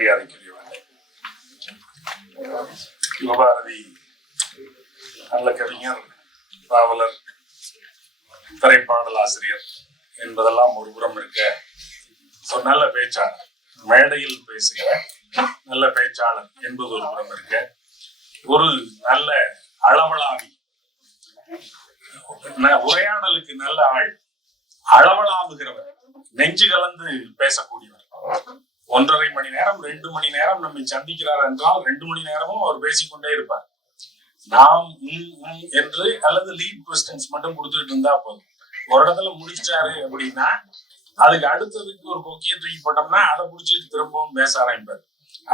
மரியாதைக்குரியவன். சிவபாரதி நல்ல கவிஞர் பாவலர் திரைப்பாடல் ஆசிரியர் என்பதெல்லாம் ஒரு புறம் இருக்க ஒரு நல்ல பேச்சாளர். மேடையில் பேசுகிற நல்ல பேச்சாளர் என்பது ஒரு புறம் இருக்க ஒரு நல்ல அளவலாவி உரையாடலுக்கு நல்ல ஆள் அளவலாவுகிறவர் நெஞ்சு கலந்து பேசக்கூடியவர். ஒன்றரை மணி நேரம் ரெண்டு மணி நேரம் நம்மை சந்திக்கிறார் என்றால் ரெண்டு மணி நேரமும் அவர் பேசிக்கொண்டே இருப்பார். நாம் என்று அல்லது லீட் கொஸ்டின்ஸ் மட்டும் கொடுத்துட்டு இருந்தா போதும். ஒரு இடத்துல முடிச்சிட்டாரு அப்படின்னா அதுக்கு அடுத்ததுக்கு ஒரு கொக்கிய தூக்கி போட்டோம்னா அதை புடிச்சிட்டு திரும்பவும் பேச ஆரம்பிப்பார்.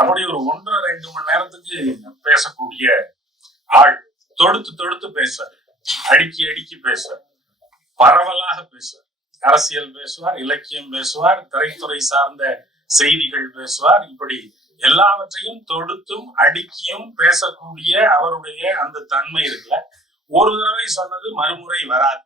அப்படி ஒரு ஒன்றரை ரெண்டு மணி நேரத்துக்கு பேசக்கூடிய ஆள் தொடுத்து தொடுத்து பேசுவார். அடிக்கி அடிக்கி பேசுவார். பரவலாக பேசுவார். அரசியல் பேசுவார் இலக்கியம் பேசுவார் திரைத்துறை சார்ந்த செய்திகள் பேசுவார். இப்படி எல்லாவற்றையும் தொடுத்தும் அடுக்கியும் பேசக்கூடிய அவருடைய அந்த தன்மை இருக்குல்ல. ஒரு தடவை சொன்னது மறுமுறை வராது.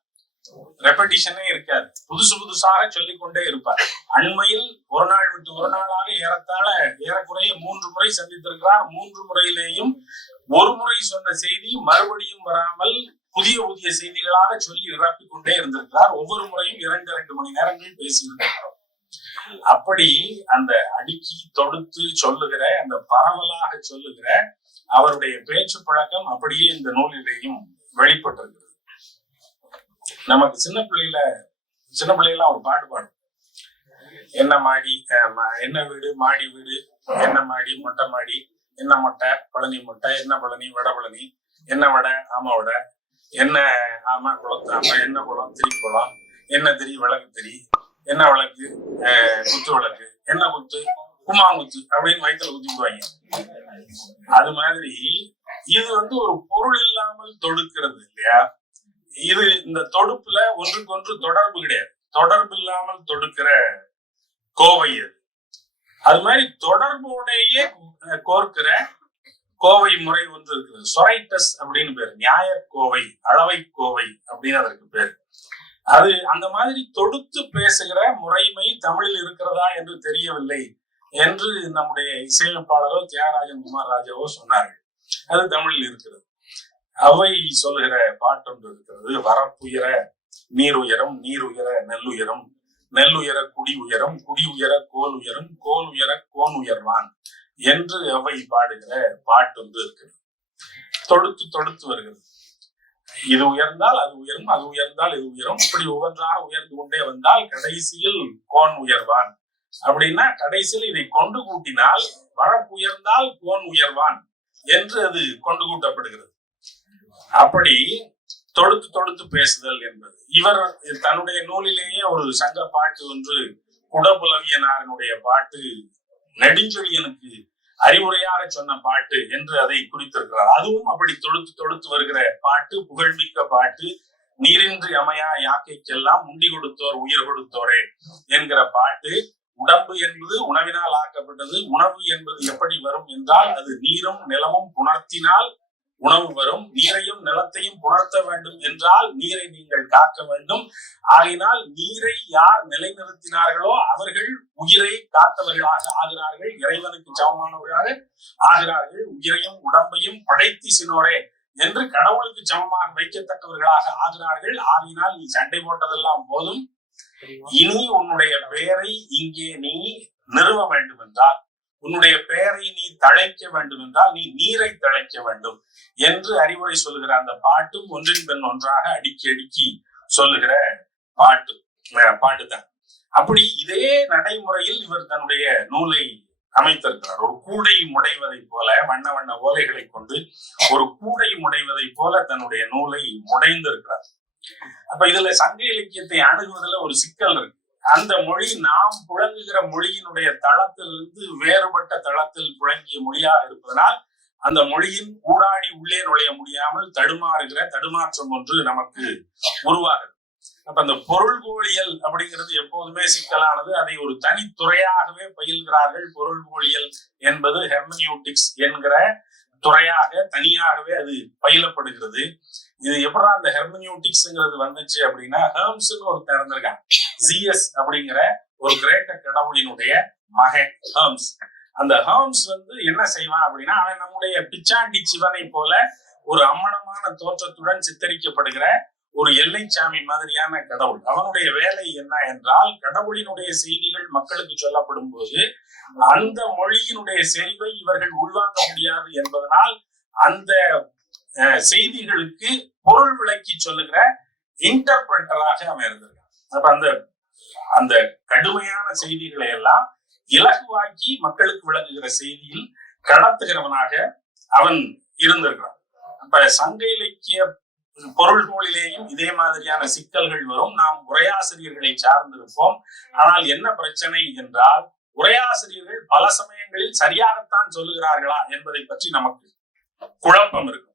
ரெப்படிஷனே இருக்காது. புதுசு புதுசாக சொல்லிக்கொண்டே இருப்பார். அண்மையில் ஒரு நாள் விட்டு ஒரு நாளாக ஏறத்தாழ ஏறக்குறைய மூன்று முறை சந்தித்திருக்கிறார். மூன்று முறையிலேயும் ஒரு முறை சொன்ன செய்தி மறுபடியும் வராமல் புதிய புதிய செய்திகளாக சொல்லி நிரப்பிக் கொண்டே இருந்திருக்கிறார். ஒவ்வொரு முறையும் இரண்டு இரண்டு மணி நேரங்கள் பேசியிருந்திருக்கிறார் அப்படி அந்த அடுக்கி தொடுத்து சொல்லுகிற அந்த பரவலாக சொல்லுகிற அவருடைய பேச்சு பழக்கம் அப்படியே இந்த நூலிலேயும் வெளிப்பட்டிருக்கிறது நமக்கு சின்ன பிள்ளையில சின்ன பிள்ளைகள்லாம் ஒரு பாட்டு பாடும் என்ன மாடி என்ன வீடு மாடி வீடு என்ன மாடி மொட்டை மாடி என்ன மொட்டை பழனி மொட்டை என்ன பழனி வட பழனி என்ன வடை ஆமா வடை என்ன ஆமா குளத்து ஆமா என்ன குளம் திரி குளம் என்ன திரி விளக்கு திரி என்ன விளக்கு குத்து விளக்கு என்ன குத்து? குமாங்குத்து அப்படின்னு வயிற்றுல குத்திக்குவாங்க அது மாதிரி இது வந்து ஒரு பொருள் இல்லாமல் தொடுக்கிறது இல்லையா? இது இந்த தொடுப்புல ஒன்றுக்கொன்று தொடர்பு கிடையாது. தொடர்பு இல்லாமல் தொடுக்கிற கோவை அது. அது மாதிரி தொடர்புடைய அஹ், கோர்க்கிற கோவை முறை ஒன்று இருக்குது. சொரைட்டஸ் அப்படின்னு பேர். நியாய கோவை அளவை கோவை அப்படின்னு அதற்கு பேர். அது அந்த மாதிரி தொடுத்து பேசுகிற முறைமை தமிழில் இருக்கிறதா என்று தெரியவில்லை என்று நம்முடைய இசையமைப்பாளரோ தியாகராஜன் குமார் ராஜாவோ சொன்னார்கள். அது தமிழில் இருக்கிறது. அவை சொல்லுகிற பாட்டொன்று இருக்கிறது. வரப்புயர நீர் உயரம் நீர் உயர நெல்லுயரம் நெல்லுயர குடி உயரம் குடி உயர கோல் உயரம் கோல் உயர கோன் உயர்வான் என்று அவை பாடுகிற பாட்டு வந்து இருக்கிறது. தொடுத்து தொடுத்து வருகிறது. இது உயர்ந்தால் அது உயரும் அது உயர்ந்தால் இது உயரும். இப்படி ஒவ்வொன்றாக உயர்ந்து கொண்டே வந்தால் கடைசியில் கோன் உயர்வான். அப்படின்னா கடைசியில் இதை கொண்டு கூட்டினால் வரப்பு உயர்ந்தால் கோன் உயர்வான் என்று அது கொண்டு கூட்டப்படுகிறது. அப்படி தொடுத்து தொடுத்து பேசுதல் என்பது. இவர் தன்னுடைய நூலிலேயே ஒரு சங்க பாட்டு ஒன்று குடபுலவியனாரனுடைய பாட்டு நெடுஞ்செழியனுக்கு அறிவுரையாக சொன்ன பாட்டு என்று அதை குறித்திருக்கிறார். அதுவும் அப்படி தொடுத்து தொடுத்து வருகிற பாட்டு புகழ்மிக்க பாட்டு நீரின்றி அமையா யாக்கைக்கெல்லாம் உண்டி கொடுத்தோர் உயிர் கொடுத்தோரே என்கிற பாட்டு. உடம்பு என்பது உணவினால் ஆக்கப்பட்டது உணவு என்பது எப்படி வரும் என்றால் அது நீரும் நிலமும் புணர்த்தினால் உணவு வரும். நீரையும் நிலத்தையும் புணர்த்த வேண்டும் என்றால் நீரை நீங்கள் காக்க வேண்டும். ஆகையினால் நீரை யார் நிலைநிறுத்தினார்களோ அவர்கள் உயிரை காத்தவர்களாக ஆகிறார்கள். இறைவனுக்கு சமமானவர்களாக ஆகிறார்கள். உயிரையும் உடம்பையும் படைத்து சினோரே என்று கடவுளுக்கு சமமாக வைக்கத்தக்கவர்களாக ஆகிறார்கள். ஆகினால் நீ சண்டை போட்டதெல்லாம் போதும். இனி உன்னுடைய பெயரை இங்கே நீ நிறுவ வேண்டும் என்றால் உன்னுடைய பெயரை நீ தழைக்க வேண்டும் என்றால் நீ நீரை தழைக்க வேண்டும் என்று அறிவுரை சொல்லுகிற அந்த பாட்டும் ஒன்றின் பெண் ஒன்றாக அடுக்கி அடுக்கி சொல்லுகிற பாட்டு பாட்டுதான். அப்படி இதே நடைமுறையில் இவர் தன்னுடைய நூலை அமைத்திருக்கிறார். ஒரு கூடை முடைவதை போல வண்ண வண்ண ஓலைகளை கொண்டு ஒரு கூடை முடைவதை போல தன்னுடைய நூலை முடைந்திருக்கிறார். அப்ப இதுல சங்க இலக்கியத்தை அணுகுவதில் ஒரு சிக்கல் இருக்கு. அந்த மொழி நாம் புழங்குகிற மொழியினுடைய தளத்திலிருந்து வேறுபட்ட தளத்தில் புழங்கிய மொழியாக இருப்பதனால் அந்த மொழியின் ஊடாடி உள்ளே நுழைய முடியாமல் தடுமாறுகிற தடுமாற்றம் ஒன்று நமக்கு உருவாகுது அப்ப அந்த பொருள்கோழியல் அப்படிங்கிறது எப்போதுமே சிக்கலானது. அதை ஒரு தனித்துறையாகவே பயில்கிறார்கள். பொருள்கோழியல் என்பது ஹெர்மனியூட்டிக்ஸ் என்கிற துறையாக தனியாகவே அது பயிலப்படுகிறது. இது எப்படா அந்த ஹெர்மனியூட்டிக்ஸ்ங்கிறது வந்துச்சு அப்படின்னா ஹேர்ம்ஸ்னு ஒருத்தர் இருந்திருக்கான் ஜிஎஸ் அப்படிங்கிற ஒரு கிரேக்க கடவுளினுடைய மகன் ஹேர்ம்ஸ் அந்த ஹேர்ம்ஸ் வந்து என்ன செய்வான் அப்படின்னா அவன் நம்முடைய பிச்சாண்டி சிவனை போல ஒரு அம்மனமான தோற்றத்துடன் சித்தரிக்கப்படுகிற ஒரு எல்லைச்சாமி மாதிரியான கடவுள். அவனுடைய வேலை என்ன என்றால் கடவுளினுடைய செய்திகள் மக்களுக்கு சொல்லப்படும் போது அந்த மொழியினுடைய செறிவை இவர்கள் உள்வாங்க முடியாது என்பதனால் அந்த செய்திகளுக்கு பொருள் விளக்கி சொல்லுகிற இன்டர்பிரட்டராக அவன் இருந்திருக்கான். அப்ப அந்த அந்த கடுமையான செய்திகளை எல்லாம் இலகுவாக்கி மக்களுக்கு விளங்குகிற செய்தியில் கடத்துகிறவனாக அவன் இருந்திருக்கிறான். அப்ப சங்க இலக்கிய பொருள்களிலேயும் இதே மாதிரியான சிக்கல்கள் வரும். நாம் உரையாசிரியர்களை சார்ந்திருப்போம். ஆனால் என்ன பிரச்சனை என்றால் உரையாசிரியர்கள் பல சமயங்களில் சரியாகத்தான் சொல்லுகிறார்களா என்பதை பற்றி நமக்கு குழப்பம் இருக்கும்.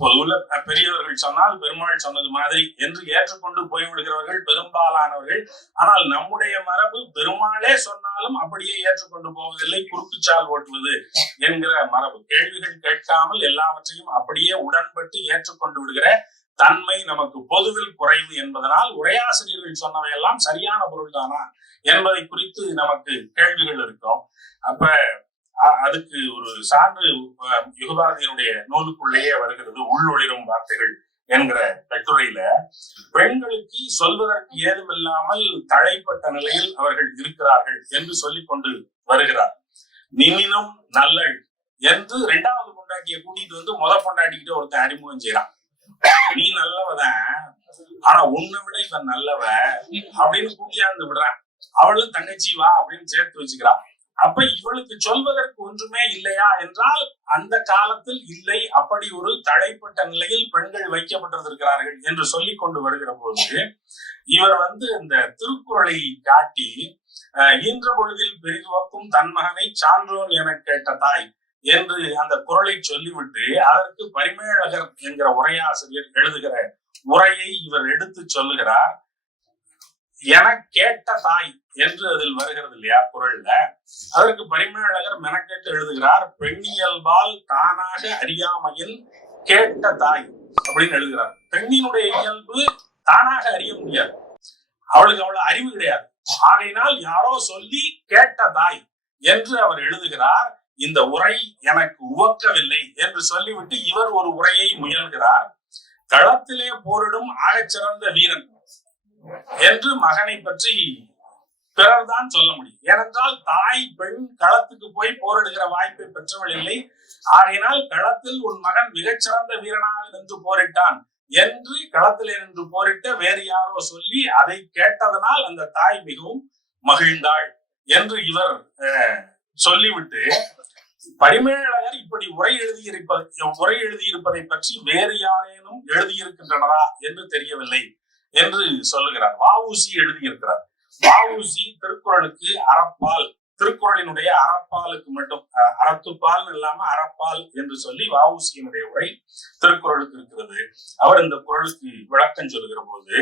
பொதுவுல பெரியவர்கள் சொன்னால் பெருமாள் சொன்னது மாதிரி என்று ஏற்றுக்கொண்டு போய்விடுகிறவர்கள் பெரும்பாலானவர்கள். ஆனால் நம்முடைய மரபு பெருமாளே சொன்னாலும் அப்படியே ஏற்றுக்கொண்டு போவதில்லை குறுக்குச்சால் ஓட்டுவது என்கிற மரபு. கேள்விகள் கேட்காமல் எல்லாவற்றையும் அப்படியே உடன்பட்டு ஏற்றுக்கொண்டு விடுகிற தன்மை நமக்கு பொதுவில் குறைவு என்பதனால் உரையாசிரியர்கள் சொன்னவையெல்லாம் சரியான பொருள்தானா என்பதை குறித்து நமக்கு கேள்விகள் இருக்கும். அப்ப அதுக்கு ஒரு சான்று அஹ், யுகபாரதியினுடைய நூலுக்குள்ளேயே வருகிறது உள்ளொளிரும் வார்த்தைகள் என்கிற கட்டுரையில. பெண்களுக்கு சொல்வதற்கு ஏதுமில்லாமல் தழைப்பட்ட நிலையில் அவர்கள் இருக்கிறார்கள் என்று சொல்லிக் கொண்டு வருகிறார். நிமினும் நல்லள் என்று இரண்டாவது பொண்டாட்டியை கூட்டிட்டு வந்து முத பொண்டாட்டிக்கிட்ட ஒருத்தன் அறிமுகம் செய்யறான் நீ நல்லவதான் ஆனா உன்னை விட இவன் நல்லவ அப்படின்னு கூட்டியாந்து விடுறான். அவளும் தங்கச்சி வா அப்படின்னு சேர்த்து வச்சுக்கிறான். அப்ப இவளுக்கு சொல்வதற்கு ஒன்றுமே இல்லையா என்றால் அந்த காலத்தில் இல்லை அப்படி ஒரு தடைப்பட்ட நிலையில் பெண்கள் வைக்கப்பட்டிருக்கிறார்கள் என்று சொல்லி கொண்டு வருகிற போது இவர் வந்து இந்த திருக்குறளை காட்டி அஹ், பொழுதில் பெரிதுவக்கும் தன் மகனை சான்றோன் என கேட்ட தாய் என்று அந்த குரலை சொல்லிவிட்டு அதற்கு பரிமேழகர் என்கிற உரையாசிரியர் எழுதுகிற உரையை இவர் எடுத்து சொல்லுகிறார். என கேட்ட தாய் என்று அதில் வருகிறது இல்லையா? குரல்ல. அதற்கு பரிமேழகர் மெனக்கெட்டு எழுதுகிறார் பெண்ணியல்பால் தானாக அறியாமையில் கேட்ட தாய் அப்படின்னு எழுதுகிறார். பெண்ணினுடைய இயல்பு தானாக அறிய முடியாது. அவளுக்கு அவ்வளவு அறிவு கிடையாது. ஆகையினால் யாரோ சொல்லி கேட்ட தாய் என்று அவர் எழுதுகிறார் இந்த உரை எனக்கு உவக்கவில்லை என்று சொல்லிவிட்டு இவர் ஒரு உரையை முயல்கிறார். களத்திலே போரிடும் ஆகச்சிறந்த வீரன் என்று மகனை பற்றி பிறர்தான் சொல்ல முடியும். ஏனென்றால் தாய் பெண் களத்துக்கு போய் போரிடுகிற வாய்ப்பை பெற்றவள் இல்லை. ஆகையினால் களத்தில் உன் மகன் மிகச்சிறந்த வீரனாக நின்று போரிட்டான் என்று களத்திலே நின்று போரிட்ட வேறு யாரோ சொல்லி அதை கேட்டதனால் அந்த தாய் மிகவும் மகிழ்ந்தாள் என்று இவர் அஹ், சொல்லிவிட்டு பரிமேலழகர் இப்படி உரை எழுதியிருப்ப உரை எழுதியிருப்பதை பற்றி வேறு யாரேனும் எழுதியிருக்கின்றனரா என்று தெரியவில்லை என்று சொல்லுகிறார். வாவூசி எழுதியிருக்கிறார். வாவுசி திருக்குறளுக்கு அறப்பால் திருக்குறளினுடைய அறப்பாலுக்கு மட்டும் அறத்துப்பால் இல்லாம அறப்பால் என்று சொல்லி வாவுசியினுடைய உரை திருக்குறளுக்கு இருக்கிறது. அவர் இந்த குரலுக்கு விளக்கம் சொல்லுகிற போது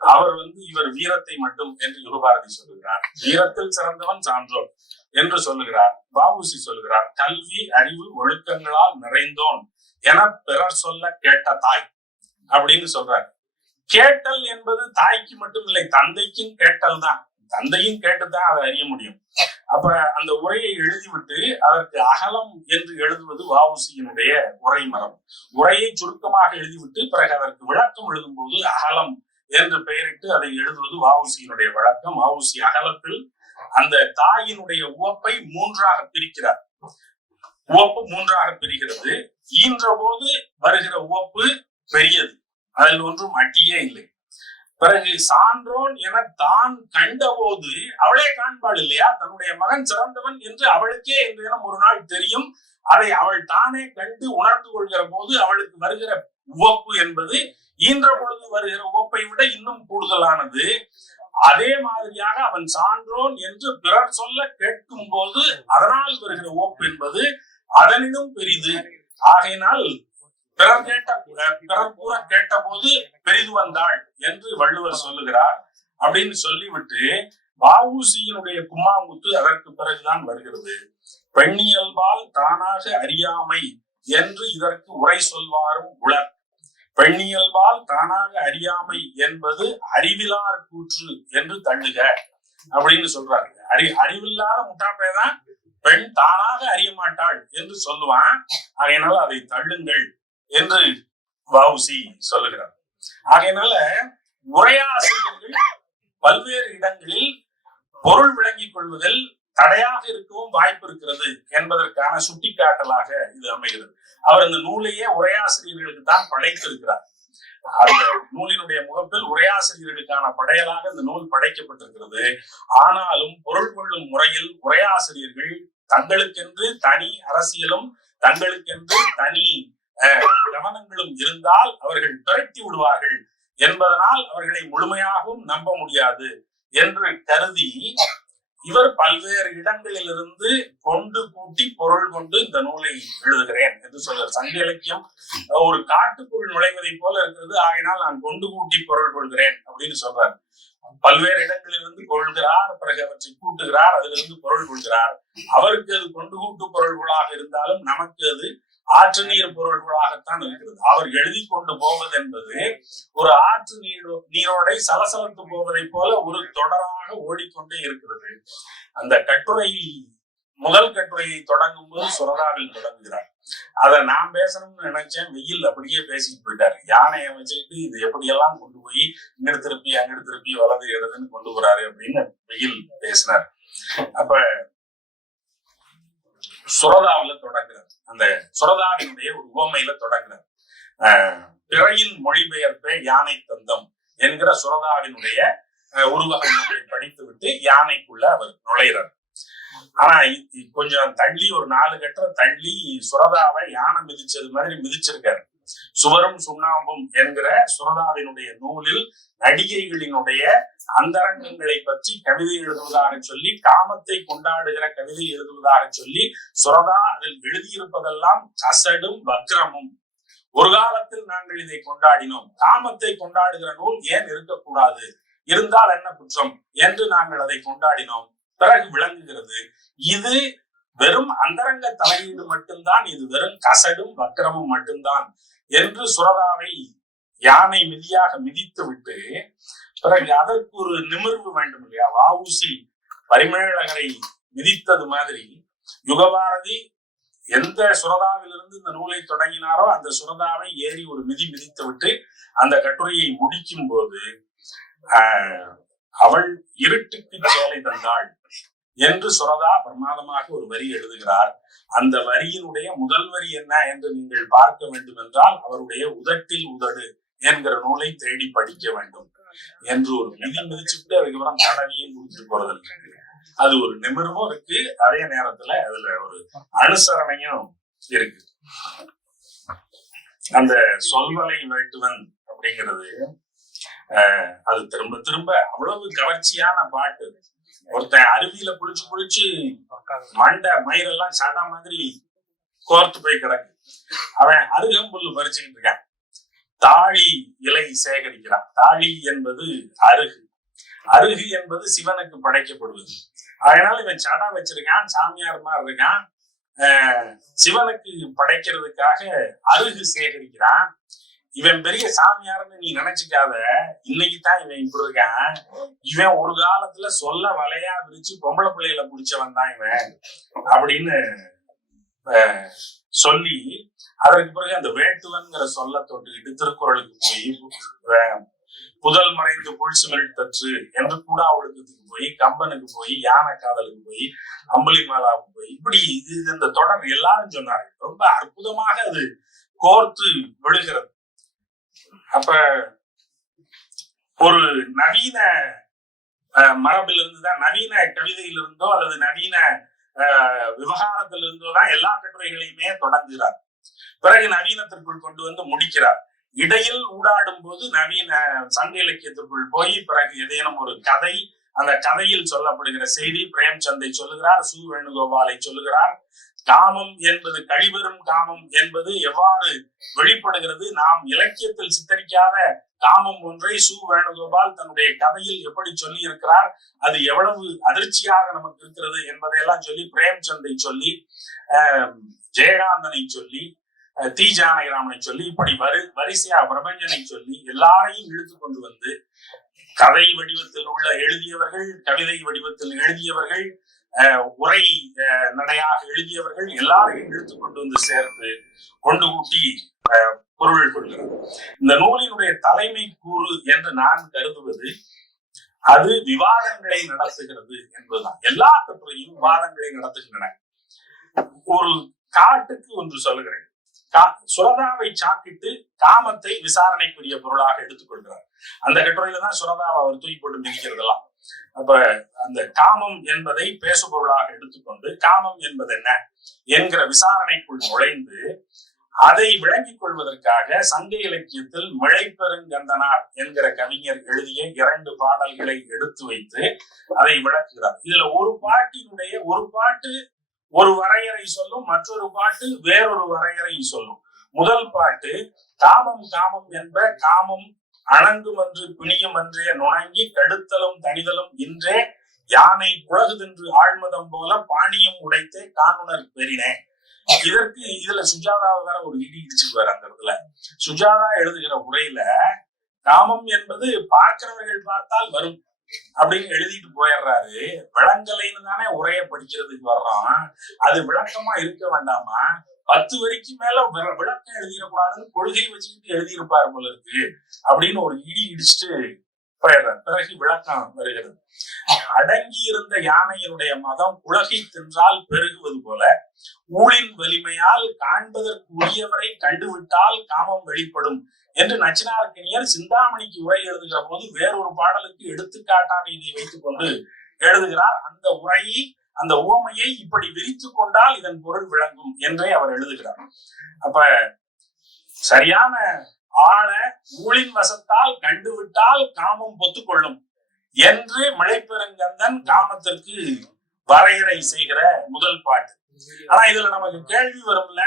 அவர் வந்து இவர் வீரத்தை மட்டும் என்று யுகபாரதி சொல்லுகிறார். வீரத்தில் சிறந்தவன் சான்றோன் என்று சொல்லுகிறார். வாவுசி சொல்லுகிறார் கல்வி அறிவு ஒழுக்கங்களால் நிறைந்தோன் என பிறர் சொல்ல கேட்ட தாய் அப்படின்னு சொல்றாரு. கேட்டல் என்பது தாய்க்கு மட்டும் இல்லை தந்தைக்கும் கேட்டல் தான் தந்தையும் கேட்டுதான் அதை அறிய முடியும். அப்ப அந்த உரையை எழுதிவிட்டு அதற்கு அகலம் என்று எழுதுவது வாவுசியினுடைய உரை மரம். உரையை சுருக்கமாக எழுதிவிட்டு பிறகு அதற்கு விளக்கம் எழுதும்போது அகலம் என்று பெயரிட்டு அதை எழுதுவது வாவுசியினுடைய வழக்கம். வாவுசி அகலத்தில் அந்த தாயினுடைய உவப்பை மூன்றாக பிரிக்கிறார். உவப்பு மூன்றாக பிரிகிறது. ஈன்ற போது வருகிற உவப்பு பெரியது. அதில் ஒன்றும் அட்டியே இல்லை. பிறகு சான்றோன் என தான் கண்டபோது அவளே காண்பாள் இல்லையா? தன்னுடைய மகன் சிறந்தவன் என்று அவளுக்கே என்று தினம் ஒரு நாள் தெரியும். அதை அவள் தானே கண்டு உணர்ந்து கொள்கிற போது அவளுக்கு வருகிற உவப்பு என்பது ஈன்ற பொழுது வருகிற உவப்பை விட இன்னும் கூடுதலானது. அதே மாதிரியாக அவன் சான்றோன் என்று பிறர் சொல்ல கேட்கும் போது அதனால் வருகிற உவப்பு என்பது அதனினும் பெரிது. ஆகையினால் பிறர் கேட்ட பிறர் கூற கேட்ட போது பெரிது வந்தாள் என்று வள்ளுவர் சொல்லுகிறார். அப்படின்னு சொல்லிவிட்டு வஉசியினுடைய கும்மாங்குத்து அதற்கு பிறகுதான் வருகிறது. பெண்ணியல்பால் தானாக அறியாமை என்று இதற்கு உரை சொல்வாரும் உலர் பெண்ணியல்பால் தானாக அறியாமை என்பது அறிவிலார் கூற்று என்று தள்ளுக அப்படின்னு சொல்றாரு. அறி அறிவில்லாத முட்டாப்பே தான் பெண் தானாக அறிய மாட்டாள் என்று சொல்லுவான். ஆகையினால அதை தள்ளுங்கள். என்று வவுசி சொல்லுகிறார். ஆகையினால உரையாசிரியர்கள் பல்வேறு இடங்களில் பொருள் விளங்கிக் கொள்வதில் தடையாக இருக்கவும் வாய்ப்பு இருக்கிறது என்பதற்கான சுட்டிக்காட்டலாக இது அமைகிறது. அவர் இந்த நூலையே உரையாசிரியர்களுக்கு தான் படைத்திருக்கிறார். அந்த நூலினுடைய முகப்பில் உரையாசிரியர்களுக்கான படையலாக இந்த நூல் படைக்கப்பட்டிருக்கிறது. ஆனாலும் பொருள் கொள்ளும் முறையில் உரையாசிரியர்கள் தங்களுக்கென்று தனி அரசியலும் தங்களுக்கென்று தனி கவனங்களும் இருந்தால் அவர்கள் துரட்டி விடுவார்கள் என்பதனால் அவர்களை முழுமையாகவும் நம்ப முடியாது என்று கருதி இவர் பல்வேறு இடங்களிலிருந்து கொண்டு கூட்டி பொருள் கொண்டு இந்த நூலை எழுதுகிறேன் என்று சொல்றார் சங்க இலக்கியம் ஒரு காட்டுக்குள் நுழைவதை போல இருக்கிறது. ஆகினால் நான் கொண்டு கூட்டி பொருள் கொள்கிறேன் அப்படின்னு சொல்றார். பல்வேறு இடங்களிலிருந்து கொள்கிறார் பிறகு அவற்றை கூட்டுகிறார் அதிலிருந்து பொருள் கொள்கிறார். அவருக்கு அது கொண்டு கூட்டு பொருள்களாக இருந்தாலும் நமக்கு அது ஆற்று நீர் பொருள்களாகத்தான் இருக்கிறது. அவர் எழுதி கொண்டு போவது என்பது ஒரு ஆற்று நீரோ நீரோடை சலசலத்து போவதை போல ஒரு தொடராக ஓடிக்கொண்டே இருக்கிறது. அந்த கட்டுரை முதல் கட்டுரையை தொடங்கும் போது சுரதாவில் தொடங்குகிறார். அதை நான் பேசணும்னு நினைச்சேன் வெயில் அப்படியே பேசிட்டு போயிட்டாரு. யானையை வச்சுக்கிட்டு இது எப்படியெல்லாம் கொண்டு போய் இங்கிட்டு திருப்பி அங்கிட்டு திருப்பி வலது இடதுன்னு கொண்டு போறாரு அப்படின்னு வெயில் பேசினார். அப்ப சுரதாவில தொடங்குறது. அந்த சுரதாவினுடைய ஒரு உவமையில தொடங்குறது. ஆஹ் பிறையின் மொழிபெயர்ப்பே யானை தந்தம் என்கிற சுரதாவினுடைய அஹ், படித்து விட்டு படித்துவிட்டு யானைக்குள்ள அவர் நுழைகிறார் ஆனா கொஞ்சம் தள்ளி ஒரு நாலு கட்டுற தள்ளி சுரதாவை யானை மிதிச்சது மாதிரி மிதிச்சிருக்காரு. சுவரும் சுண்ணாம்பும் என்கிற சுரதாவினுடைய நூலில் நடிகைகளினுடைய அந்தரங்கங்களை பற்றி கவிதை எழுதுவதாக சொல்லி காமத்தை கொண்டாடுகிற கவிதை எழுதுவதாக சொல்லி சுரதா அதில் எழுதியிருப்பதெல்லாம் கசடும் வக்ரமும். ஒரு காலத்தில் நாங்கள் இதை கொண்டாடினோம். காமத்தை கொண்டாடுகிற நூல் ஏன் இருக்கக்கூடாது? இருந்தால் என்ன குற்றம்? என்று நாங்கள் அதை கொண்டாடினோம். பிறகு விளங்குகிறது இது வெறும் அந்தரங்க தலையீடு மட்டும்தான் இது வெறும் கசடும் வக்கிரமும் மட்டும்தான். என்று சுரதாவை யானை மிதியாக மிதித்து விட்டு பிறகு அதற்கு ஒரு நிமிர்வு வேண்டும் இல்லையா வாவுசி பரிமேழகரை மிதித்தது மாதிரி யுகபாரதி எந்த சுரதாவிலிருந்து இந்த நூலை தொடங்கினாரோ அந்த சுரதாவை ஏறி ஒரு மிதி மிதித்து விட்டு அந்த கட்டுரையை முடிக்கும் போது ஆஹ், அவள் இருட்டுக்கு சேலை தந்தாள். என்று சுரதா பிரமாதமாக ஒரு வரி எழுதுகிறார். அந்த வரியினுடைய முதல் வரி என்ன என்று நீங்கள் பார்க்க வேண்டும் என்றால் அவருடைய உதட்டில் உதடு என்கிற நூலை தேடி படிக்க வேண்டும் என்று ஒரு மிதி மிதிச்சுட்டு அதுக்கப்புறம் தடவியும் கொடுத்துட்டு போறது அது ஒரு நிமிர்வும் இருக்கு. அதே நேரத்துல அதுல ஒரு அனுசரணையும் இருக்கு. அந்த சொல்வலை வேட்டுவன் அப்படிங்கிறது அது திரும்ப திரும்ப அவ்வளவு கவர்ச்சியான பாட்டு. ஒருத்தன் அருவியில குளிச்சு குளிச்சு மண்டை மயிரெல்லாம் சடா மாதிரி கோர்த்து போய் கிடக்கு. அவன் அருகம்புல்லு பறிச்சுக்கிட்டு இருக்கான். தாழி இலை சேகரிக்கிறான். தாழி என்பது அருகு. அருகு என்பது சிவனுக்கு படைக்கப்படுவது. அதனால இவன் சடா வச்சிருக்கான் சாமியார் மாதிரி இருக்கான். ஆஹ் சிவனுக்கு படைக்கிறதுக்காக அருகு சேகரிக்கிறான். இவன் பெரிய சாமியாருன்னு நீ நினைச்சுக்காத. இன்னைக்கு தான் இவன் இப்படி இருக்கான். இவன் ஒரு காலத்துல சொல்ல வலையா விரிச்சு பொம்பளை பிள்ளைகளை பிடிச்சவன் தான் இவன் அப்படின்னு சொல்லி அதற்கு பிறகு அந்த வேட்டுவன்கிற சொல்ல தொட்டுக்கிட்டு திருக்குறளுக்கு போய் புதல் மறைந்து புல்சுமிழ் தற்று என்று கூட ஒழுக்கத்துக்கு போய் கம்பனுக்கு போய் யானை காதலுக்கு போய் அம்புலி மாலாவுக்கு போய் இப்படி இது இந்த தொடர் எல்லாரும் சொன்னார்கள். ரொம்ப அற்புதமாக அது கோர்த்து விழுகிறது. அப்ப ஒரு நவீன அஹ், மரபிலிருந்து தான் நவீன கவிதையிலிருந்தோ அல்லது நவீன அஹ், விவகாரத்திலிருந்தோ தான் எல்லா கட்டுரைகளையுமே தொடங்குகிறார். பிறகு நவீனத்திற்குள் கொண்டு வந்து முடிக்கிறார். இடையில் ஊடாடும் போது நவீன சங்க இலக்கியத்திற்குள் போய் பிறகு ஏதேனும் ஒரு கதை அந்த கதையில் சொல்லப்படுகிற செய்தி பிரேம்சந்தை சொல்லுகிறார் சு வேணுகோபாலை சொல்லுகிறார் காமம் என்பது கழிவெறும் காமம் என்பது எவ்வாறு வெளிப்படுகிறது? நாம் இலக்கியத்தில் சித்தரிக்காத காமம் ஒன்றை சு. வேணுகோபால் தன்னுடைய கதையில் எப்படி சொல்லி இருக்கிறார் அது எவ்வளவு அதிர்ச்சியாக நமக்கு இருக்கிறது என்பதையெல்லாம் சொல்லி பிரேம்சந்தை சொல்லி ஜெயகாந்தனை சொல்லி தி. ஜானகிராமனை சொல்லி இப்படி வரி வரிசையா பிரபஞ்சனை சொல்லி எல்லாரையும் இழுத்து கொண்டு வந்து கதை வடிவத்தில் உள்ள எழுதியவர்கள் கவிதை வடிவத்தில் எழுதியவர்கள் உரை அஹ், நடையாக எழுதியவர்கள் எல்லாரையும் இழுத்து கொண்டு வந்து சேர்த்து கொண்டு கூட்டி அஹ், பொருள் கொள்கிறது இந்த நூலினுடைய தலைமை கூறு என்று நான் கருதுவது அது விவாதங்களை நடத்துகிறது என்பதுதான். எல்லா கட்டுரையும் விவாதங்களை நடத்துகின்றன. ஒரு காட்டுக்கு ஒன்று சொல்லுகிறேன். கா- சுரதாவை சாக்கிட்டு காமத்தை விசாரணைக்குரிய பொருளாக எடுத்துக்கொள்கிறார் அந்த கட்டுரையில தான் சுரதாவை அவர் தூக்கி போட்டு மிதிக்கிறதெல்லாம். அப்ப அந்த காமம் என்பதை பேசுபொருளாக எடுத்துக்கொண்டு காமம் என்பது என்ன என்கிற விசாரணைக்குள் நுழைந்து அதை விளங்கிக் கொள்வதற்காக சங்க இலக்கியத்தில் மிழைப்பெருங்கந்தனார் என்கிற கவிஞர் எழுதிய இரண்டு பாடல்களை எடுத்து வைத்து அதை விளக்குகிறார். இதுல ஒரு பாட்டினுடைய ஒரு பாட்டு ஒரு வரையறை சொல்லும் மற்றொரு பாட்டு வேறொரு வரையறை சொல்லும். முதல் பாட்டு காமம் காமம் என்ப காமம் அணங்கும் என்று பிணியும் என்றே நுணங்கி கடுத்தலும் தனிதலும் இன்றே யானை குழகுதென்று ஆழ்மதம் போல பாணியம் உடைத்தே காணுணர் பெறினேன் இதற்கு இதுல சுஜாதாவை வேற ஒரு இடி இடிச்சுக்குவார் அந்த இடத்துல. சுஜாதா எழுதுகிற உரையில காமம் என்பது பார்க்கிறவர்கள் பார்த்தால் வரும் அப்படின்னு எழுதிட்டு போயிடுறாரு. விளங்கலைன்னு தானே உரைய படிக்கிறதுக்கு வர்றோம். அது விளக்கமா இருக்க வேண்டாமா? பத்து வரைக்கும் மேல விளக்கம் எழுதிடக்கூடாதுன்னு கொள்கையை வச்சுக்கிட்டு எழுதியிருப்பார் போல இருக்கு அப்படின்னு ஒரு இடி இடிச்சுட்டு போயிடுறார். பிறகு விளக்கம் வருகிறது. அடங்கி இருந்த யானையினுடைய மதம் உலகை தின்றால் பெருகுவது போல ஊழின் வலிமையால் காண்பதற்கு உரியவரை கண்டுவிட்டால் காமம் வெளிப்படும் என்று நச்சினார்க்கனியர் சிந்தாமணிக்கு உரை எழுதுகிற போது வேறொரு பாடலுக்கு எடுத்துக்காட்டாக இதை வைத்துக் கொண்டு எழுதுகிறார். அந்த உரையை அந்த உவமையை இப்படி விரித்து கொண்டால் இதன் பொருள் விளங்கும் என்றே அவர் எழுதுகிறார். அப்ப சரியான ஆழ ஊழின் வசத்தால் கண்டுவிட்டால் காமம் பொத்துக்கொள்ளும் என்று மழைப்பெருங்கந்தன் காமத்திற்கு வரையறை செய்கிற முதல் பாட்டு. ஆனா இதுல நமக்கு கேள்வி வரும்ல?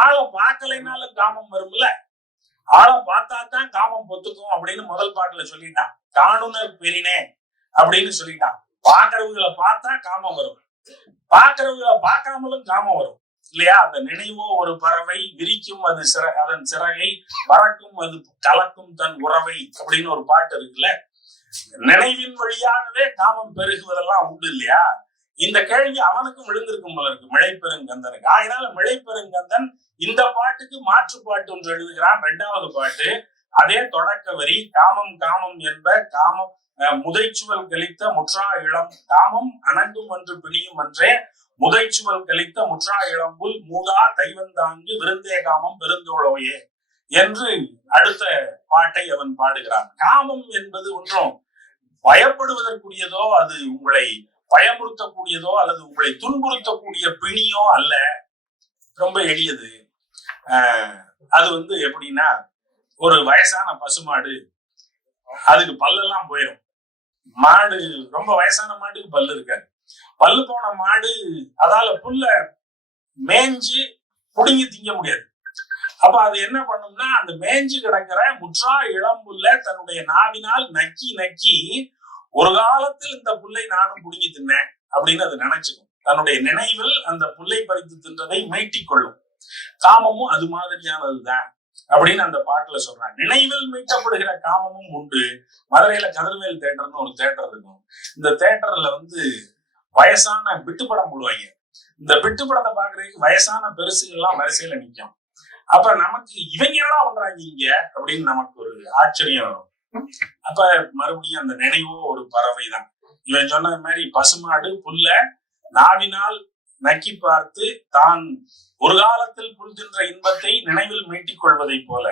ஆளை பார்க்கலைனாலும் காமம் வரும்ல? ஆளை பார்த்தா தான் காமம் பொத்துக்கும் அப்படின்னு முதல் பாட்டுல சொல்லிட்டான். காணுனர் பெரினே அப்படின்னு சொல்லிட்டான். பாக்குறவங்களை பார்த்தா காமம் வரும். பாக்குறவங்களை பார்க்காமலும் காமம் வரும். இல்லையா? அந்த நினைவோ ஒரு பறவை விரிக்கும் அது சிற அதன் சிறகை பறக்கும் அது கலக்கும் தன் உறவை அப்படின்னு ஒரு பாட்டு இருக்குல்ல? நினைவின் வழியாகவே காமம் பெருகுவதெல்லாம் உண்டு இல்லையா? இந்த கேள்வி அவனுக்கும் விழுந்திருக்கும் போல இருக்கு. மிழைப்பெருங்கந்தனுக்கு அதனால மிழைப்பெருங்கந்தன் இந்த பாட்டுக்கு மாற்று பாட்டு ஒன்று எழுதுகிறான். இரண்டாவது பாட்டு அதே தொடக்க வரி காமம் காமம் என்ப காமம் முதைச்சுவல் கழித்த முற்றா இளம் காமம் அணங்கும் என்று பிணியும் என்றே முதைச்சுவல் கழித்த முற்றா இளம்புல் மூதா தெய்வந்தாங்கு விருந்தே காமம் பெருந்தோழவையே என்று அடுத்த பாட்டை அவன் பாடுகிறான். காமம் என்பது ஒன்றும் பயப்படுவதற்குரியதோ அது உங்களை பயமுறுத்தக்கூடியதோ அல்லது உங்களை துன்புறுத்தக்கூடிய பிணியோ அல்ல. ரொம்ப எளியது. ஆஹ் அது வந்து எப்படின்னா ஒரு வயசான பசுமாடு அதுக்கு பல்லெல்லாம் போயிடும் மாடு ரொம்ப வயசான மாட்டுக்கு பல்லு இருக்காது. பல்லு போன மாடு அதால புல்ல மேய்ஞ்சு புடுங்கி திங்க முடியாது. அப்ப அது என்ன பண்ணும்னா அந்த மேய்ஞ்சு கிடக்கிற முற்றா இளம்புல்ல தன்னுடைய நாவினால் நக்கி நக்கி ஒரு காலத்தில் இந்த புல்லை நானும் புடுங்கி தின்னேன் அப்படின்னு அது நினைச்சுக்கும். தன்னுடைய நினைவில் அந்த புல்லை பறித்து தின்றதை மீட்டிக் கொள்ளும். காமமும் அது மாதிரியானதுதான். அப்படின்னு அந்த பாட்டுல சொல்றாங்க. நினைவில் மீட்டப்படுகிற காமமும் உண்டு. மதுரையில கதிர்வேல் தேட்டர்னு ஒரு தேட்டர் இருக்கும். இந்த தேட்டர்ல வந்து வயசான பிட்டு படம் போடுவாங்க. இந்த பிட்டு படத்தை பாக்குறதுக்கு வயசான பெருசுகள்லாம் வரிசையில நிக்கும். அப்ப நமக்கு இவங்க என்னடா பண்றாங்க இங்க? அப்படின்னு நமக்கு ஒரு ஆச்சரியம் வரும். அப்ப மறுபடியும் அந்த நினைவோ ஒரு பறவை தான் இவன் சொன்ன மாதிரி பசுமாடு புல்ல நாவினால் நக்கி பார்த்து தான் ஒரு காலத்தில் புரிந்தின்ற இன்பத்தை நினைவில் மீட்டிக் கொள்வதை போல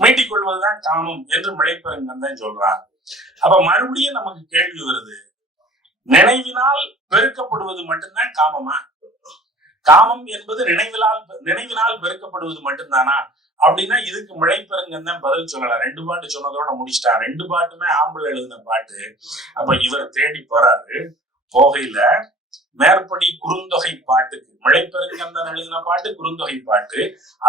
மீட்டிக் கொள்வதுதான் காமம் என்று மிழைப்பெருங்கந்தன் சொல்றார். அப்ப மறுபடியும் நமக்கு கேள்வி வருது. நினைவினால் பெருக்கப்படுவது மட்டும்தான் காமமா? காமம் என்பது நினைவினால் நினைவினால் பெருக்கப்படுவது மட்டும்தானா? அப்படின்னா இதுக்கு மிழைப்பெருங்கந்தன் பதில் சொல்லலாம் ரெண்டு பாட்டு சொன்னதோட முடிச்சிட்டா ரெண்டு பாட்டுமே ஆம்பளை எழுதின பாட்டு. அப்ப இவர் தேடி போறாரு. போகையில மேற்படி குறுந்தொகை பாட்டுக்கு மழைப்பெருங்கந்தன் எழுதின பாட்டு குறுந்தொகை பாட்டு.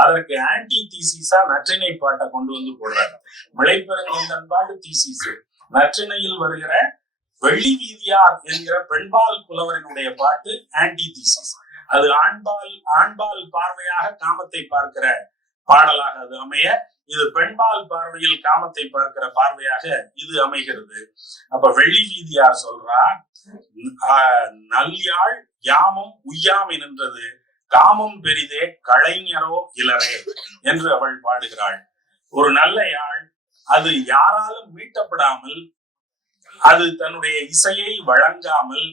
அதற்கு ஆன்டி தீசிஸா நற்றினை பாட்டை கொண்டு வந்து போடுறாங்க. மழைப்பெருங்கந்தன் பாட்டு தீசிஸ் நற்றினையில் வருகிற வெள்ளி வீதியார் என்கிற பெண்பால் புலவரினுடைய பாட்டு ஆன்டி தீசிஸ் அது ஆண்பால் ஆண்பால் பார்வையாக காமத்தை பார்க்கிற பாடலாக அது அமைய இது பெண்பால் பார்வையில் காமத்தை பார்க்கிற பார்வையாக இது அமைகிறது. அப்ப வெள்ளி வீதியார் சொல்றா நல்யாழ் யாமம் உய்யாமை நின்றது காமம் பெரிதே கலைஞரோ இளரே என்று அவள் பாடுகிறாள். ஒரு நல்ல யாழ் அது யாராலும் மீட்டப்படாமல் அது தன்னுடைய இசையை வழங்காமல்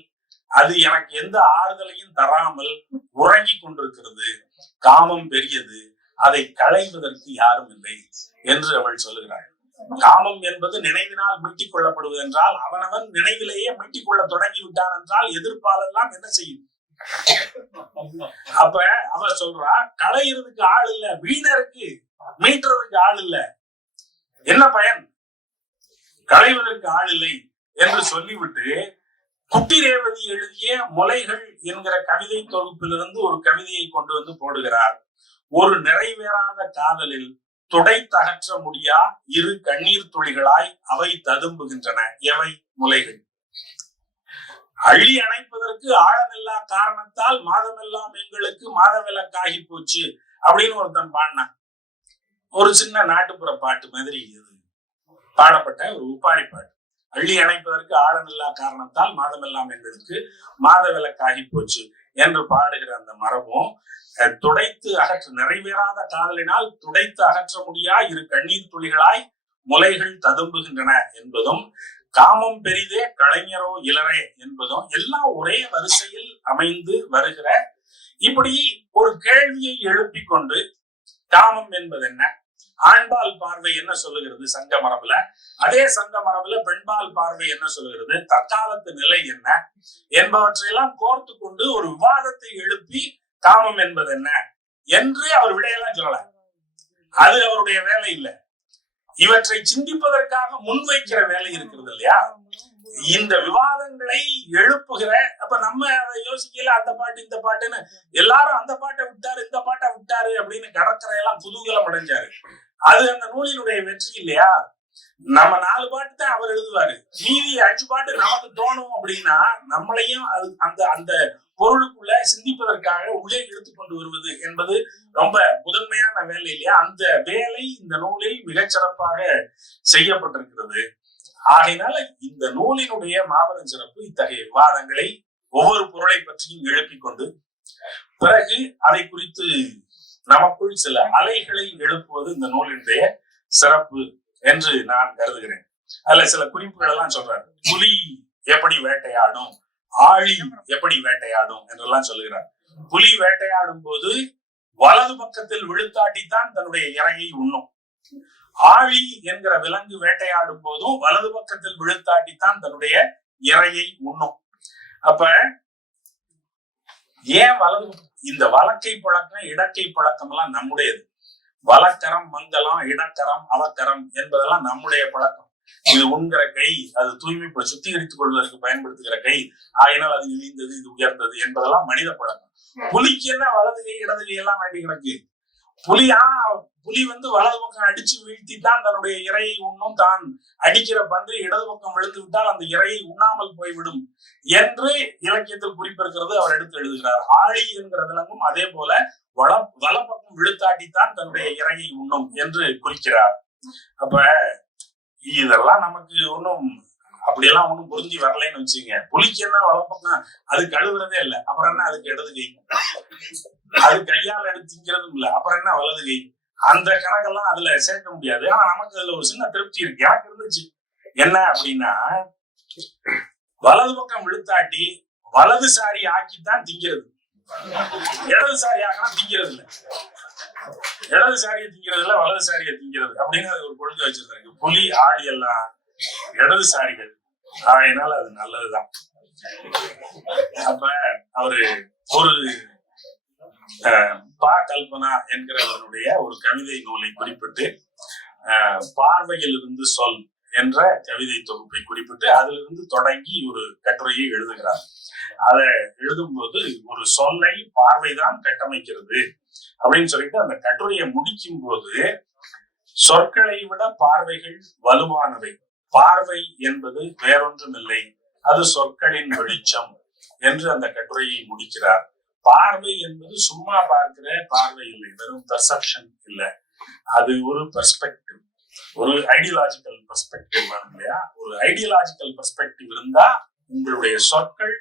அது எனக்கு எந்த ஆறுதலையும் தராமல் உறங்கிக் கொண்டிருக்கிறது. காமம் பெரியது அதை களைவதற்கு யாரும் இல்லை என்று அவள் சொல்லுகிறாள். காமம் என்பது நினைவினால் மீட்டிக் கொள்ளப்படுவது என்றால் அவனவன் நினைவிலேயே மீட்டிக் கொள்ள தொடங்கி விட்டான் என்றால் எதிர்ப்பாலெல்லாம் என்ன செய்யும்? அப்ப அவ சொல்றா களையிறதுக்கு ஆள் இல்ல வீணருக்கு மீட்டுறதுக்கு ஆள் இல்ல. என்ன பயன்? களைவதற்கு ஆள் இல்லை என்று சொல்லிவிட்டு குட்டி ரேவதி எழுதிய முலைகள் என்கிற கவிதை தொகுப்பிலிருந்து ஒரு கவிதையை கொண்டு வந்து போடுகிறார். ஒரு நிறைவேறாத காதலில் துடை தகற்ற முடியா இரு கண்ணீர் துளிகளாய் அவை ததும்புகின்றன. எவை? முலைகள். அள்ளி அணைப்பதற்கு ஆழமில்லா காரணத்தால் மாதமெல்லாம் எங்களுக்கு மாதவிலக்காகி போச்சு அப்படின்னு ஒருத்தன் பாடினான். ஒரு சின்ன நாட்டுப்புற பாட்டு மாதிரி இது. பாடப்பட்ட ஒரு உப்பாரி பாட்டு. அள்ளி அணைப்பதற்கு ஆழமில்லா காரணத்தால் மாதமெல்லாம் எங்களுக்கு மாதவிலக்காகி போச்சு. என்று பாடுகிற அந்த மரபும் அஹ், துடைத்து அகற்ற நிறைவேறாத காதலினால் துடைத்து அகற்ற முடியா இரு கண்ணீர் துளிகளாய் முலைகள் ததும்புகின்றன என்பதும் காமம் பெரிதே கலைஞரோ இளரே என்பதும் எல்லாம் ஒரே வரிசையில் அமைந்து வருகிற இப்படி ஒரு கேள்வியை எழுப்பிக் கொண்டு காமம் என்பது என்ன ஆண்பால் பார்வை என்ன சொல்லுகிறது சங்க மரபுல? அதே சங்க மரபுல பெண்பால் பார்வை என்ன சொல்லுகிறது? தற்காலத்து நிலை என்ன? என்பவற்றையெல்லாம் கோர்த்து கொண்டு ஒரு விவாதத்தை எழுப்பி காமம் என்பது என்ன? என்று அவர் விடையெல்லாம் சொல்லல அது அவருடைய வேலை இல்லை. இவற்றை சிந்திப்பதற்காக முன்வைக்கிற வேலை இருக்கிறது இல்லையா? இந்த விவாதங்களை எழுப்புகிற அப்ப நம்ம அதை யோசிக்கல அந்த பாட்டு இந்த பாட்டுன்னு எல்லாரும் அந்த பாட்டை விட்டாரு இந்த பாட்டை விட்டாரு அப்படின்னு கடற்கரையெல்லாம் குதூகலம் அடைஞ்சாரு. அது அந்த நூலினுடைய வெற்றி இல்லையா? நம்ம நாலு பாட்டு தான் அவர் எழுதுவாரு. மீதி அஞ்சு பாட்டு நமக்கு தோணும் அப்படின்னா நம்மளையும் அது அந்த அந்த பொருளுக்குள்ள சிந்திப்பதற்காக உள்ளே இழுத்து கொண்டு வருவது என்பது ரொம்ப முதன்மையான வேலை இல்லையா? அந்த வேலை இந்த நூலில் மிகச்சிறப்பாக செய்யப்பட்டிருக்கிறது. ஆகையினால இந்த நூலினுடைய மாபெரும் சிறப்பு இத்தகைய விவாதங்களை ஒவ்வொரு பொருளை பற்றியும் எழுப்பிக் கொண்டு பிறகு அதை குறித்து நமக்குள் சில அலைகளை எழுப்புவது இந்த நூலினுடைய சிறப்பு என்று நான் கருதுகிறேன். அதுல சில குறிப்புகள் எல்லாம் சொல்றாரு. புலி எப்படி வேட்டையாடும்? ஆழி எப்படி வேட்டையாடும்? என்றெல்லாம் சொல்லுகிறார். புலி வேட்டையாடும் போது வலது பக்கத்தில் விழுத்தாட்டித்தான் தன்னுடைய இரையை உண்ணும். ஆழி என்கிற விலங்கு வேட்டையாடும் போதும் வலது பக்கத்தில் விழுத்தாட்டித்தான் தன்னுடைய இரையை உண்ணும். அப்ப ஏன் வலது இந்த வழக்கை பழக்கம் இடக்கை பழக்கம் எல்லாம் நம்முடையது. வலக்கரம் மங்கலம் இடக்கரம் அவக்கரம் என்பதெல்லாம் நம்முடைய பழக்கம். இது உண்கிற கை அது தூய்மை சுத்திகரித்துக் கொள்வதற்கு பயன்படுத்துகிற கை ஆயினால் அது இழிந்தது இது உயர்ந்தது என்பதெல்லாம் மனித பழக்கம். புலிக்கு என்ன வலது கை இடது கை எல்லாம் வேண்டி கிடக்கு? புலியா? புலி வந்து வலது பக்கம் அடிச்சு வீழ்த்தி தான் தன்னுடைய இரையை உண்ணும் தான். அடிக்கிற பந்து இடது பக்கம் விழுந்து விட்டால் அந்த இரையை உண்ணாமல் போய்விடும் என்று இலக்கியத்தில் குறிப்பிருக்கிறது அவர் எடுத்து எழுதுகிறார். ஆழி என்கிற விலங்கும் அதே போல வள வலப்பக்கம் விழுத்தாட்டித்தான் தன்னுடைய இரையை உண்ணும் என்று குறிக்கிறார். அப்ப இதெல்லாம் நமக்கு ஒன்றும் அப்படியெல்லாம் ஒண்ணும் புரிஞ்சு வரலைன்னு வச்சுங்க புலிக்கு என்ன வளப்பக்கம் அது கழுவுறதே இல்லை. அப்புறம் என்ன அதுக்கு இடது கை? அது கையால் எடுத்துங்கிறதும் இல்லை. அப்புறம் என்ன வலது கை? அந்த கணக்கெல்லாம் அதுல சேர்க்க முடியாது. ஆனா நமக்கு அதுல ஒரு சின்ன திருப்தி இருக்கு. எனக்கு இருந்துச்சு. என்ன அப்படின்னா வலது பக்கம் விழுத்தாட்டி வலதுசாரி ஆக்கித்தான் திங்கிறது. இடதுசாரி ஆகினா திங்கிறது இல்லை. இடதுசாரியை திங்கிறது இல்ல வலதுசாரியை திங்கிறது. அப்படின்னு அது ஒரு கொள்கை வச்சிருந்தாங்க புலி ஆடி எல்லாம் இடதுசாரிகள் அதனால அது நல்லதுதான். அப்ப அவரு ஒரு பா கல்பனா என்கிறவருடைய ஒரு கவிதை நூலை குறிப்பிட்டு பார்வையில் இருந்து சொல் என்ற கவிதை தொகுப்பை குறிப்பிட்டு அதிலிருந்து தொடங்கி ஒரு கட்டுரையை எழுதுகிறார். அதை எழுதும்போது ஒரு சொல்லை பார்வைதான் கட்டமைக்கிறது அப்படின்னு சொல்லிட்டு அந்த கட்டுரையை முடிக்கும் போது சொற்களை விட பார்வைகள் வலுவானவை. பார்வை என்பது வேறொன்றும் இல்லை அது சொற்களின் வெளிச்சம் என்று அந்த கட்டுரையை முடிக்கிறார். பார்வை என்பது சும்மா பார்க்கிற பார்வை இல்லை. வெறும் பெர்செப்ஷன் இல்லை. அது ஒரு பெர்ஸ்பெக்டிவ் ஒரு ஐடியலாஜிக்கல் பெர்ஸ்பெக்டிவ் வேணும் இல்லையா? ஒரு ஐடியலாஜிக்கல் பெர்ஸ்பெக்டிவ் இருந்தா உங்களுடைய சொற்கள்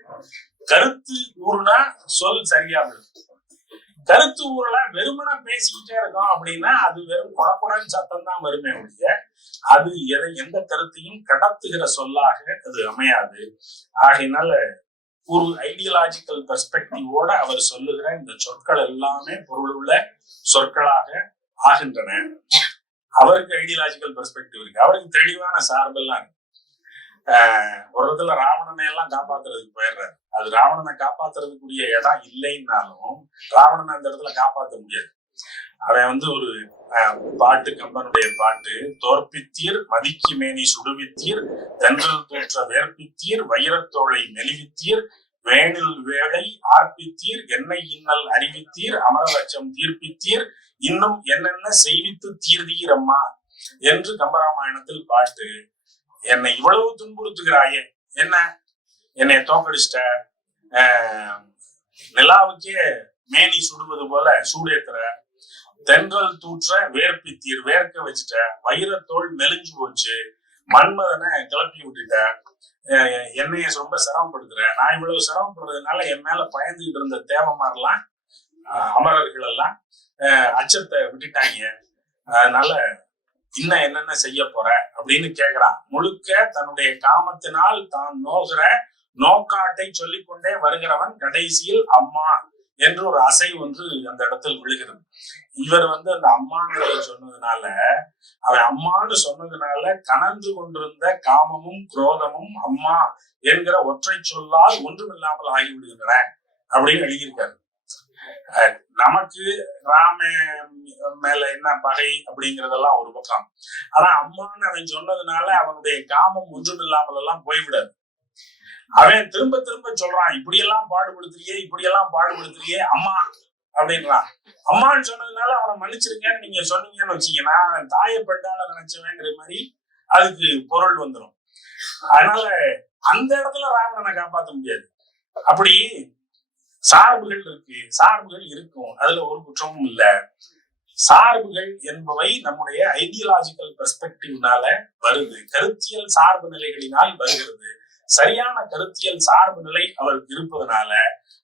கருத்து கூறுனா சொல் சரியா விடும் கருத்து ஊரல வெறுமன பேசிக்கிட்டே இருக்கோம் அப்படின்னா அது வெறும் குடக்குடன் சத்தம் தான் வருமே ஒழிய அது எதை எந்த கருத்தையும் கடத்துகிற சொல்லாக அது அமையாது. ஆகையினால ஒரு ஐடியலாஜிக்கல் பெர்ஸ்பெக்டிவோட அவர் சொல்லுகிற இந்த சொற்கள் எல்லாமே பொருளுள்ள சொற்களாக ஆகின்றன. அவருக்கு ஐடியலாஜிக்கல் பெர்ஸ்பெக்டிவ் இருக்கு. அவருக்கு தெளிவான சார்பெல்லாம் இருக்கு. ஆஹ் ஒரு இடத்துல ராவணனை எல்லாம் காப்பாத்துறதுக்கு போயிடுறாரு. அது ராவணனை காப்பாத்துறதுக்குரிய இடம் இல்லைன்னாலும் ராவணனை அந்த இடத்துல காப்பாற்ற முடியாது. அவன் வந்து ஒரு பாட்டு கம்பனுடைய பாட்டு தோற்பித்தீர் மதிக்கு மேனி சுடுவித்தீர் தென்றல் தோற்ற வேர்ப்பித்தீர் வைரத்தோளை மெலிவித்தீர் வேணில் வேளை ஆர்ப்பித்தீர் என்னை இன்னல் அறிவித்தீர் அமரலட்சம் தீர்ப்பித்தீர் இன்னும் என்னென்ன செய்வித்து தீர்தீர் அம்மா என்று கம்பராமாயணத்தில் பாட்டு என்னை இவ்வளவு துன்புறுத்துகிறாயே என்ன? என்னை தோக்கடிச்சிட்ட நிலாவுக்கே மேனி சுடுவது போல சூடேத்துற தென்றல் தூற்ற வேர்ப்பித்தீர் வேர்க்க வச்சுட்ட வைரத்தோல் மெலிஞ்சு போச்சு மன்மதனை கிளப்பி விட்டுட்ட என்னைய ரொம்ப சிரமப்படுத்துற நான் இவ்வளவு சிரமப்படுறதுனால என் மேல பயந்துகிட்டு இருந்த தேவமாரெல்லாம் அஹ் அமரர்கள் எல்லாம் அஹ் அச்சத்தை விட்டுட்டாங்க. அதனால இன்னும் என்னென்ன செய்ய போற அப்படின்னு கேக்குறான். முழுக்க தன்னுடைய காமத்தினால் தான் நோகிற நோக்காட்டை சொல்லிக்கொண்டே வருகிறவன் கடைசியில் அம்மா என்று ஒரு அசை ஒன்று அந்த இடத்தில் விழுகிறது. இவர் வந்து அந்த அம்மாங்கிறத சொன்னதுனால அவன் அம்மான்னு சொன்னதுனால கனன்று கொண்டிருந்த காமமும் குரோதமும் அம்மா என்கிற ஒற்றை சொல்லால் ஒன்றுமில்லாமல் ஆகிவிடுகின்றன அப்படின்னு எழுதியிருக்காரு. அஹ் நமக்கு ராம மேல என்ன பகை அப்படிங்கறதெல்லாம் ஒரு பக்கம். ஆனா அம்மான்னு அவன் சொன்னதுனால அவனுடைய காமம் ஒன்றுமில்லாமல் எல்லாம் போய்விடாது. அவன் திரும்ப திரும்ப சொல்றான் இப்படியெல்லாம் பாடுபடுத்துறியே இப்படியெல்லாம் பாடுபடுத்துறியே அம்மா அப்படின்றான். அம்மான்னு சொன்னதுனால அவனை மன்னிச்சிருங்கன்னு நீங்க சொன்னீங்கன்னு வச்சீங்கன்னா அவன் தாயை பெண்டால நினைச்சவங்கிற மாதிரி அதுக்கு பொருள் வந்துடும் அதனால அந்த இடத்துல ராவணனை காப்பாற்ற முடியாது. அப்படி சார்புகள் இருக்கு சார்புகள் இருக்கும். அதுல ஒரு குற்றமும் இல்ல. சார்புகள் என்பவை நம்முடைய ஐடியலாஜிக்கல் பெர்ஸ்பெக்டிவ்னால வருது. கருத்தியல் சார்பு நிலைகளினால் வருகிறது. சரியான கருத்தியல் சார்பு நிலை அவருக்கு இருப்பதனால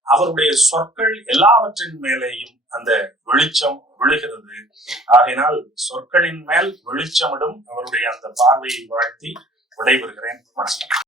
அவருடைய சொற்கள் எல்லாவற்றின் மேலேயும் அந்த வெளிச்சம் விழுகிறது. ஆகையினால் சொற்களின் மேல் வெளிச்சமிடும் அவருடைய அந்த பார்வையை வாழ்த்தி விடைபெறுகிறேன். வணக்கம்.